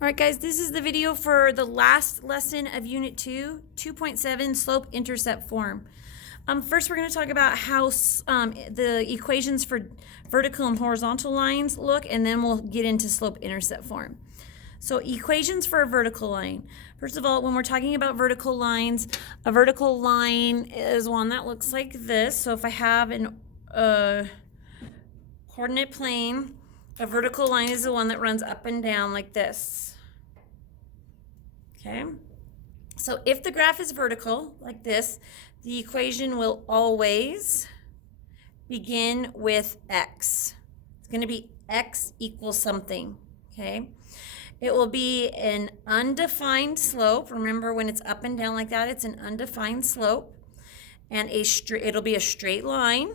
All right, guys, this is the video for the last lesson of Unit 2, 2.7, Slope-Intercept Form. First, we're going to talk about how the equations for vertical and horizontal lines look, and then we'll get into slope-intercept form. So equations for a vertical line. First of all, when we're talking about vertical lines, a vertical line is one that looks like this. So if I have a coordinate plane, a vertical line is the one that runs up and down like this. Okay? So if the graph is vertical, like this, the equation will always begin with x. It's going to be x equals something. Okay? It will be an undefined slope. Remember, when it's up and down like that, it's an undefined slope. And it'll be a straight line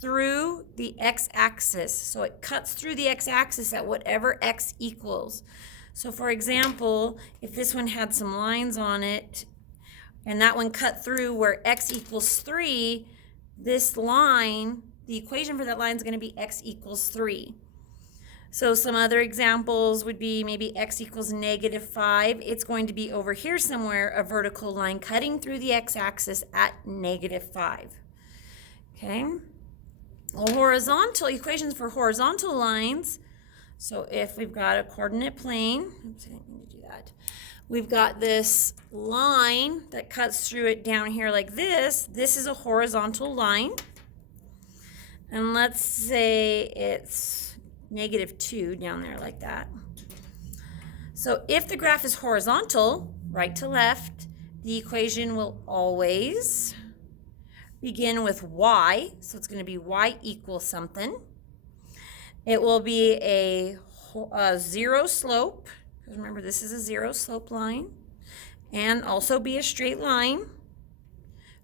through the x-axis. So it cuts through the x-axis at whatever x equals. So for example, if this one had some lines on it, and that one cut through where x equals 3, this line, the equation for that line is going to be x equals 3. So some other examples would be maybe x equals -5. It's going to be over here somewhere, a vertical line cutting through the x-axis at -5. Okay? Well, horizontal equations for horizontal lines. So if we've got a coordinate plane, oops, I didn't mean to do that. We've got this line that cuts through it down here like this. This is a horizontal line. And let's say it's -2 down there like that. So if the graph is horizontal, right to left, the equation will always begin with y. So it's going to be y equals something. It will be a zero slope, because remember this is a zero slope line, and also be a straight line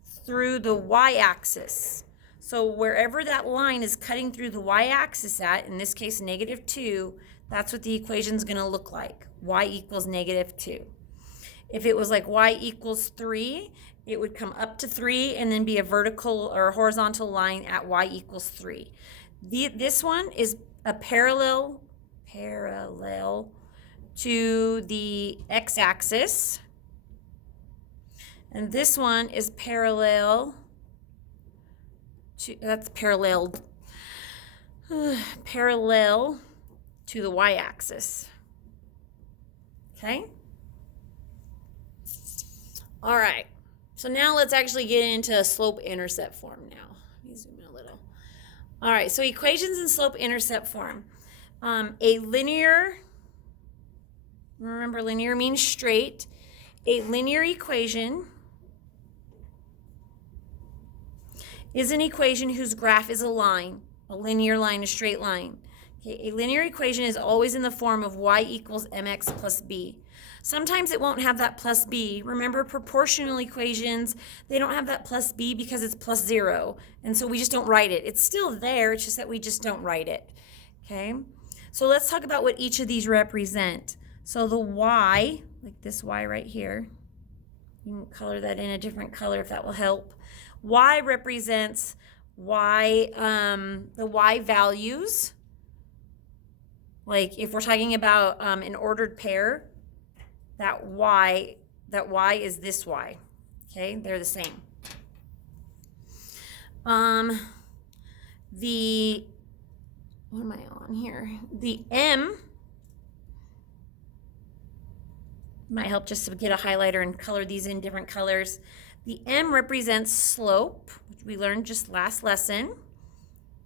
through the y-axis. So wherever that line is cutting through the y-axis at, in this case -2, that's what the equation is going to look like, y equals -2. If it was like y equals 3, it would come up to 3 and then be a vertical or horizontal line at y equals 3. This one is a parallel to the x-axis, and this one is parallel to parallel to the y-axis. Okay? All right. So now let's actually get into slope-intercept form now. Let me zoom in a little. All right, so equations in slope-intercept form. A linear, remember linear means straight. A linear equation is an equation whose graph is a line, a linear line, a straight line. Okay, a linear equation is always in the form of y equals mx plus b. Sometimes it won't have that plus b. Remember, proportional equations, they don't have that plus b because it's +0. And so we just don't write it. It's still there, it's just that we just don't write it. Okay? So let's talk about what each of these represent. So the y, like this y right here, you can color that in a different color if that will help. Y represents the y values. Like if we're talking about an ordered pair, that y is this y. Okay, they're the same. What am I on here? The m might help just to get a highlighter and color these in different colors. The m represents slope, which we learned just last lesson.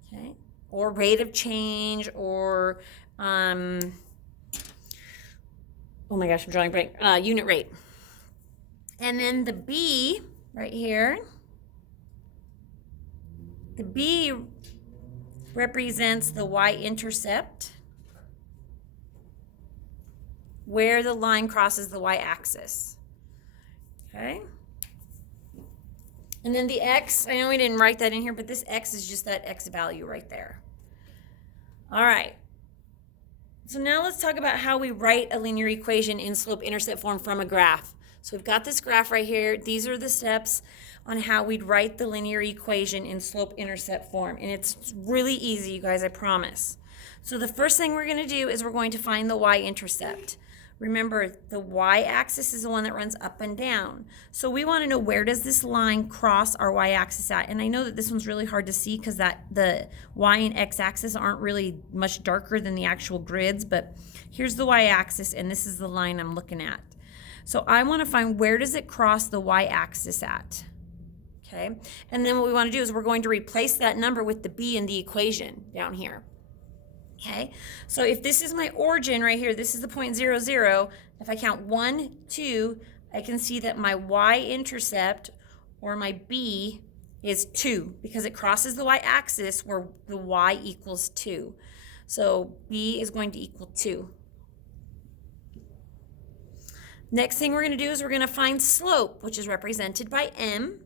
Okay, or rate of change, or oh my gosh, I'm drawing a blank. Unit rate. And then the B right here, the B represents the y-intercept, where the line crosses the y-axis. Okay? And then the x, I know we didn't write that in here, but this x is just that x value right there. All right. So now let's talk about how we write a linear equation in slope-intercept form from a graph. So we've got this graph right here. These are the steps on how we'd write the linear equation in slope-intercept form. And it's really easy, you guys, I promise. So the first thing we're going to do is we're going to find the y-intercept. Remember, the y-axis is the one that runs up and down. So we want to know, where does this line cross our y-axis at? And I know that this one's really hard to see because the y and x-axis aren't really much darker than the actual grids, but here's the y-axis and this is the line I'm looking at. So I want to find, where does it cross the y-axis at? Okay, and then what we want to do is we're going to replace that number with the b in the equation down here. Okay, so if this is my origin right here, this is the point 0, 0. If I count 1, 2, I can see that my y-intercept, or my b, is 2 because it crosses the y-axis where the y equals 2. So b is going to equal 2. Next thing we're going to do is we're going to find slope, which is represented by m.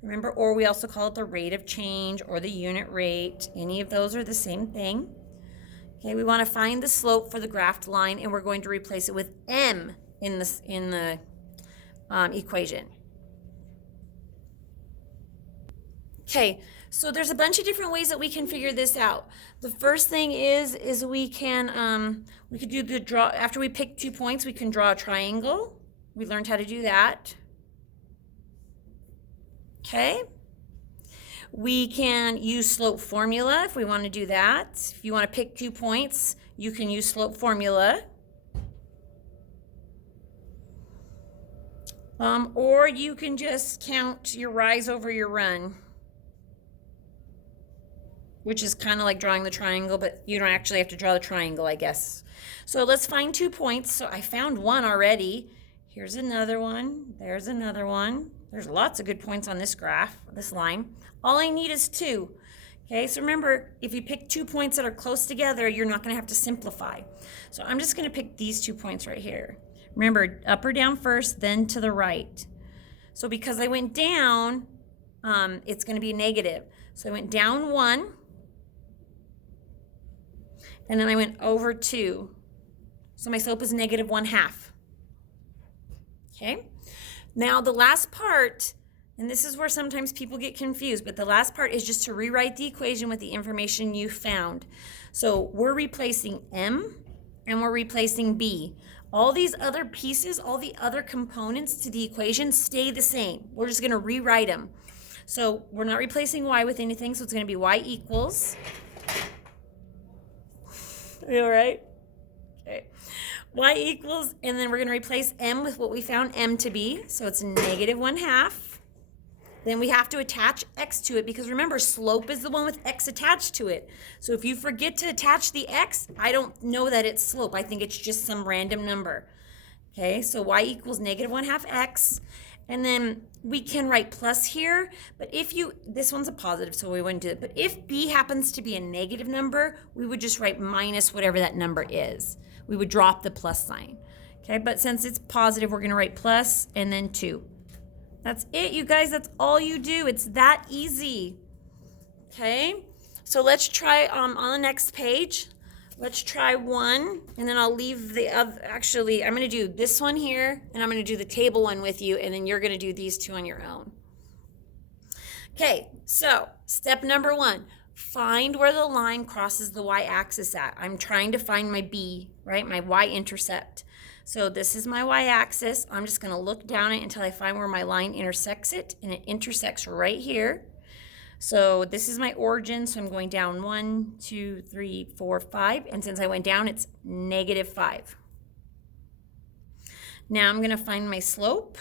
Remember, or we also call it the rate of change or the unit rate. Any of those are the same thing. Okay, we want to find the slope for the graphed line, and we're going to replace it with m in the equation. Okay, so there's a bunch of different ways that we can figure this out. The first thing is we could do the draw. After we pick 2 points, we can draw a triangle. We learned how to do that. Okay. We can use slope formula if we want to do that. If you want to pick 2 points, you can use slope formula. Or you can just count your rise over your run, which is kind of like drawing the triangle, but you don't actually have to draw the triangle, I guess. So let's find 2 points. So I found one already. Here's another one. There's another one. There's lots of good points on this graph, this line. All I need is 2. Okay, so remember, if you pick 2 points that are close together, you're not going to have to simplify. So I'm just going to pick these 2 points right here. Remember, up or down first, then to the right. So because I went down, it's going to be negative. So I went down 1, and then I went over 2. So my slope is negative 1/2. Okay, now the last part, and this is where sometimes people get confused, but the last part is just to rewrite the equation with the information you found. So we're replacing m and we're replacing b. All these other pieces, all the other components to the equation stay the same. We're just going to rewrite them. So we're not replacing y with anything, so it's going to be y equals. Are you all right? Okay. Y equals, and then we're going to replace m with what we found m to be. So it's negative 1/2. Then we have to attach x to it because remember, slope is the one with x attached to it. So if you forget to attach the x, I don't know that it's slope. I think it's just some random number. Okay, so y equals negative 1/2 x. And then we can write plus here, but if this one's a positive, so we wouldn't do it. But if b happens to be a negative number, we would just write minus whatever that number is. We would drop the plus sign. Okay, but since it's positive, we're going to write plus and then 2. That's it, you guys. That's all you do. It's that easy. Okay, so let's try on the next page. Let's try 1, and then I'll leave the other. Actually, I'm going to do this one here, and I'm going to do the table one with you, and then you're going to do these 2 on your own. Okay, so step number 1, find where the line crosses the y-axis at. I'm trying to find my b, right, my y-intercept. So this is my y-axis. I'm just going to look down it until I find where my line intersects it, and it intersects right here. So this is my origin, so I'm going down 1, 2, 3, 4, 5, and since I went down, it's negative 5. Now I'm going to find my slope.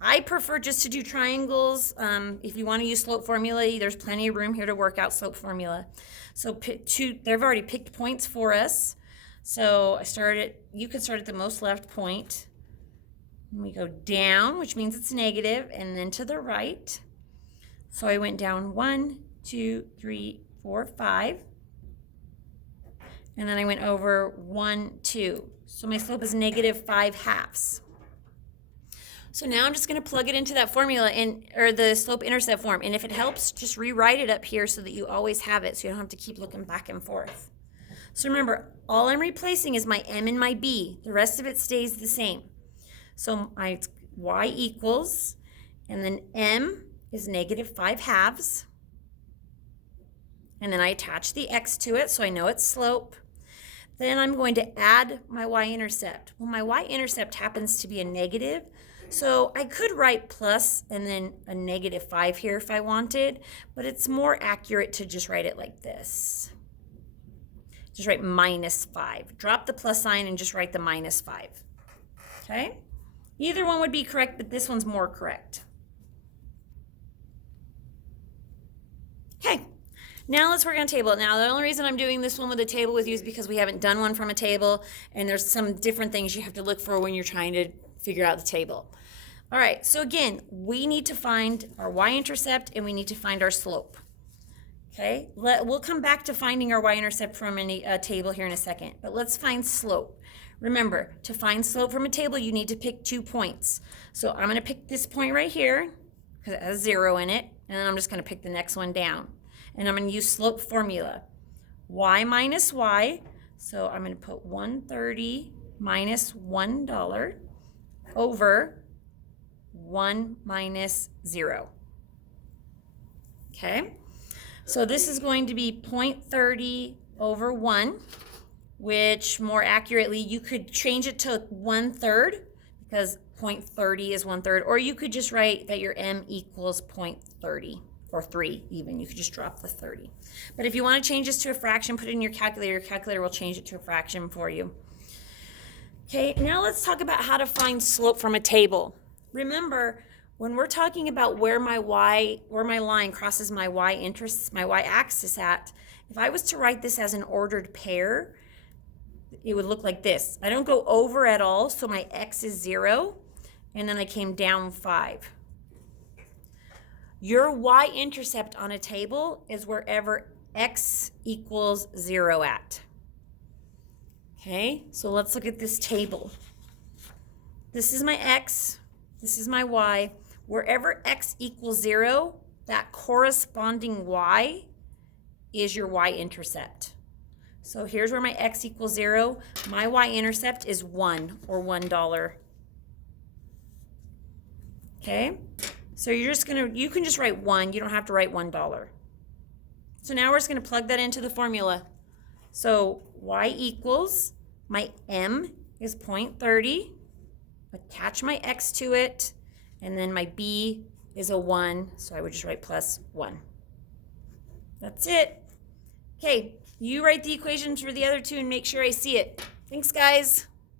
I prefer just to do triangles. If you want to use slope formula, there's plenty of room here to work out slope formula. So they've already picked points for us. So you could start at the most left point. And we go down, which means it's negative, and then to the right. So I went down 1, 2, 3, 4, 5. And then I went over 1, 2. So my slope is negative 5/2. So now I'm just going to plug it into that formula or the slope intercept form. And if it helps, just rewrite it up here so that you always have it so you don't have to keep looking back and forth. So remember, all I'm replacing is my m and my b. The rest of it stays the same. So my y equals, and then m is negative 5/2. and then I attach the x to it so I know its slope. Then I'm going to add my y-intercept. Well, my y-intercept happens to be a negative, so I could write plus and then a -5 here if I wanted, but it's more accurate to just write it like this. Just write -5. Drop the plus sign and just write the -5. Okay? Either one would be correct, but this one's more correct. Okay. Now let's work on a table. Now, the only reason I'm doing this one with a table with you is because we haven't done one from a table, and there's some different things you have to look for when you're trying to figure out the table. All right, so again, we need to find our y-intercept and we need to find our slope. Okay, we'll come back to finding our y-intercept from a table here in a second, but let's find slope. Remember, to find slope from a table, you need to pick 2 points. So I'm gonna pick this point right here, because it has 0 in it, and then I'm just gonna pick the next one down. And I'm going to use slope formula. Y minus y, so I'm going to put 130 minus $1 over 1 minus 0. Okay, so this is going to be 0.30 over 1, which more accurately, you could change it to 1/3 because 0.30 is 1/3, or you could just write that your m equals 0.30. Or 3 even, you could just drop the 30. But if you want to change this to a fraction, put it in your calculator will change it to a fraction for you. Okay, now let's talk about how to find slope from a table. Remember, when we're talking about where my line crosses my y-axis at, if I was to write this as an ordered pair, it would look like this. I don't go over at all, so my x is 0, and then I came down 5. Your y-intercept on a table is wherever x equals 0 at. Okay, so let's look at this table. This is my x, this is my y. Wherever x equals 0, that corresponding y is your y-intercept. So here's where my x equals 0. My y-intercept is 1, or $1. Okay? So you can just write 1, you don't have to write $1. So now we're just gonna plug that into the formula. So y equals, my m is 0.30, attach my x to it, and then my b is a 1, so I would just write plus 1. That's it. Okay, you write the equations for the other two and make sure I see it. Thanks, guys.